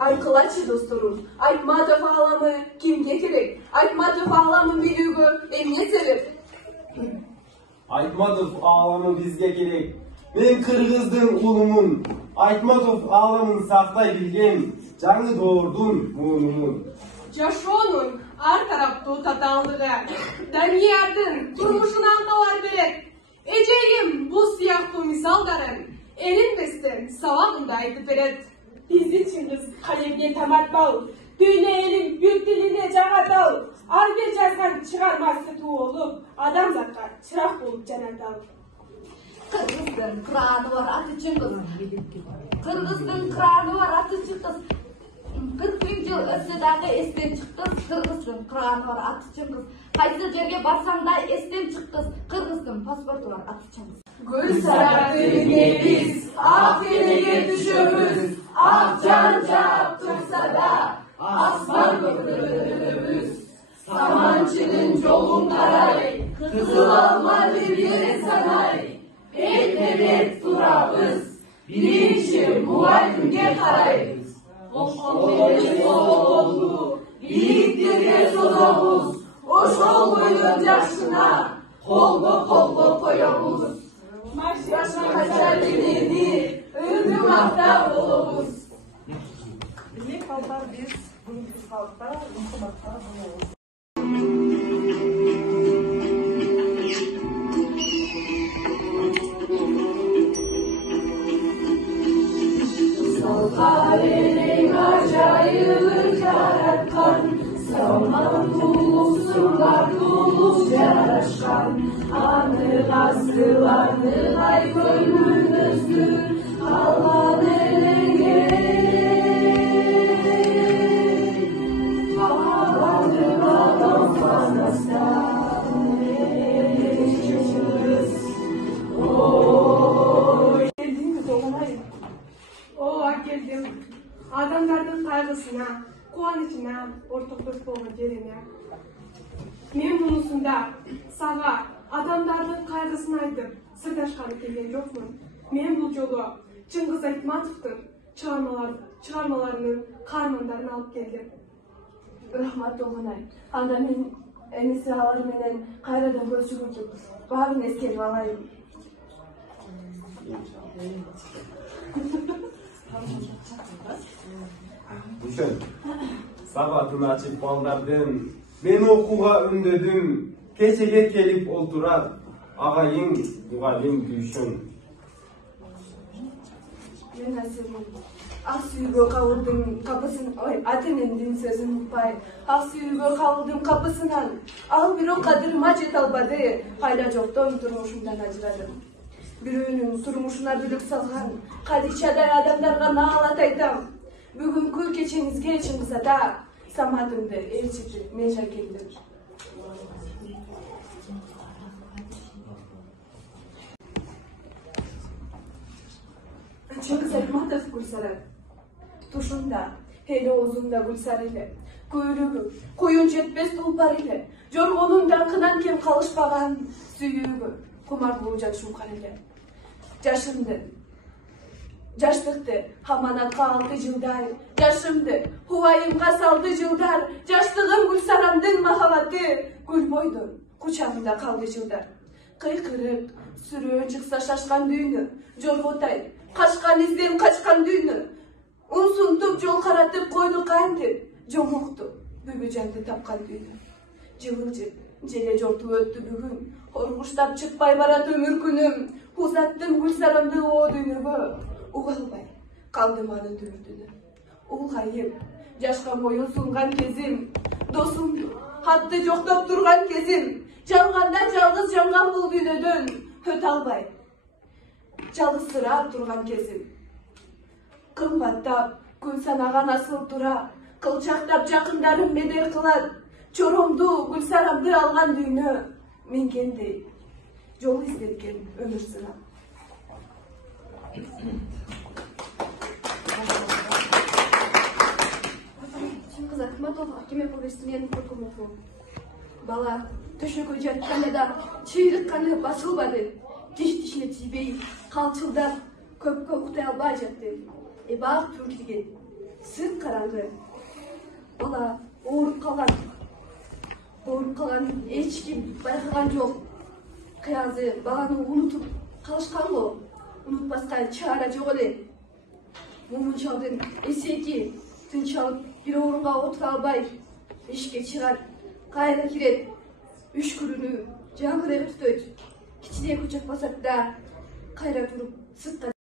Aytkылачы досторум, Айтматов аламы кимге керек? Айтматов аламы билүүгө эмне себеп? Айтматов аламы бизге керек. Мен Кыргыздын улумун, Айтматов аламын сактай билген жаңы доордун муунумун. Жашоонун ар тараптуу татаалдыгы, Даниярдын турмушунан кабар берет. Эжегим бул сыяктуу мисалдарын элинбестен сабагында айтып берет. Биздин Чыңгыз калемге тамартпау, дүйнө элин бүт тилине жагатал, ар бир жазган чыгармасы туу болуп, адамзатка чырак болуп жанатал. Кыргыздын краны бар аты Чыңгыз. Кыргыздын краны бар аты Чыңгыз. 40 жыл өтсө дагы эстен чыккыз. Кыргыздын краны бар аты Чыңгыз. Кайсы жерге барсаң да эстен чыккыз. Кыргыздын паспорту бар аты Чыңгыз. Gül sararttı biz, ak denize düşüyoruz, ak can çarptırsa da, aslan götürürüz. Samançının yolun karay, kızıl almalı bir sanay, beklemek durabız, bilinçli muhayyimge karayız. Oğlumuz oldu, biriktirge sozamız, o şol boyun yaşına, kolba koyamız. Başına kaçar dinledi, ömrüm hafta olumuz. Bilmek halklar biz, bugünkü halkta, unutmakta bulunuruz. Salkarenin acayip yaratkan, Salman tuğlusunlar tuğlus yaraşkan, Anı gazlılarını ay gönlümüzdür, Allah elenge. Bağlandı bağlam fazlasından eşleşiriz. Oy. Geldin mi Dolunay? Geldim. Adamların kaygısına, kuvanычına ortaklık болған жеріне. Men bunusunda sağa adamların kaygısını aytıp sırdaşkanı kelген жокмун. Men бұл жолу Чыңгыз Айтматовдун чыгармаларынын каармандарын алып келдим. Рахмат Долунай. Анда мен энеси алар менен кайрадан көрүшүп баарын эскерип алайын. Düşün. Sabatını açıp baldardın. Ben okuğa öndedim. Keçege kelip olturar. Ağayın, dugalin düşün. Мен әсерім ақ сүйігі қауырдың қапысын, атенендің сөзін ұқпай, ақ сүйігі қауырдың қапысынан, ал біреу қадырыма жете албады, қайда жоқтан тұрмышымдан ажырадым. Біреуінің тұрмышына бүлік салған, қадишадай адамдарға нағалат айтам. Бүгінгі кечеңізге Чыңгыз ата, саматымды елшітіп мен келдім. Чыңгыз Айтматов Гүлсарай. Тушунда, hele озунда Гүлсар эле, көйлөгү, коюн жетпес тулпар эле, жоргонун даңкынан кем калышпаган сүйүүгү, кумарлуу жашуукар эле. Жашымды, жаштыкты хаманатка 6 жылдар, жашымды хубайымга салды жылдар, жаштыгым Гүлсарамдын махабаты, Гүлбойдун кучагында калды жылдар. Кыйкырык, сүрөө чыкса шашкан дүйнө, жорготай, качкан изден качкан дүйнө, унсунтуп жол каратып койду кантип, жомокту бүгү жанды тапкан дүйнө. Жылы желе жортуп өттү бүгүн, коркуштап чыкпай барат өмүр күнүм, узаттым Гүлсарамды о дүйнөгө, уга албай калдым анын дүрдүнө. Улгайып, жашка моюн сунган кезим, досумду, хатты жоктоп турган кезим, жалганда жалгыз жанган бул дүйнөдөн өтө албай, жалгызсырап турган кезим. Кымбаттап, күн санаган асыл тура, кылчактап жакындарым бедер кылат, чоромду, Гүлсарамды алган дүйнө, мен кенди жол издеткен өмүр сынап. Чыңгыз Айтматов Акиме повестинен көркөмөкү. Бала төшөгө жатканда да чыйрык каны басылбады. Тиш-тишине тийбей, калчылдап, көпкө уктай албай жатты. Эбак түртүлген, Sırt karardı. Bala oğurup kalan. Oğurup kalan hiç kim baykalan yok. Kıyazı balаны unutup kalışkan o. Unutpaskay çare yok öyle. Mumun çaldın eseki. Tün çalıp bir orunga otura albay. İşke çıkar. Kayra kiret. Üç kurunu. Cangırı tutuyor. Kiçine kucak basat da. Kayra durup sırt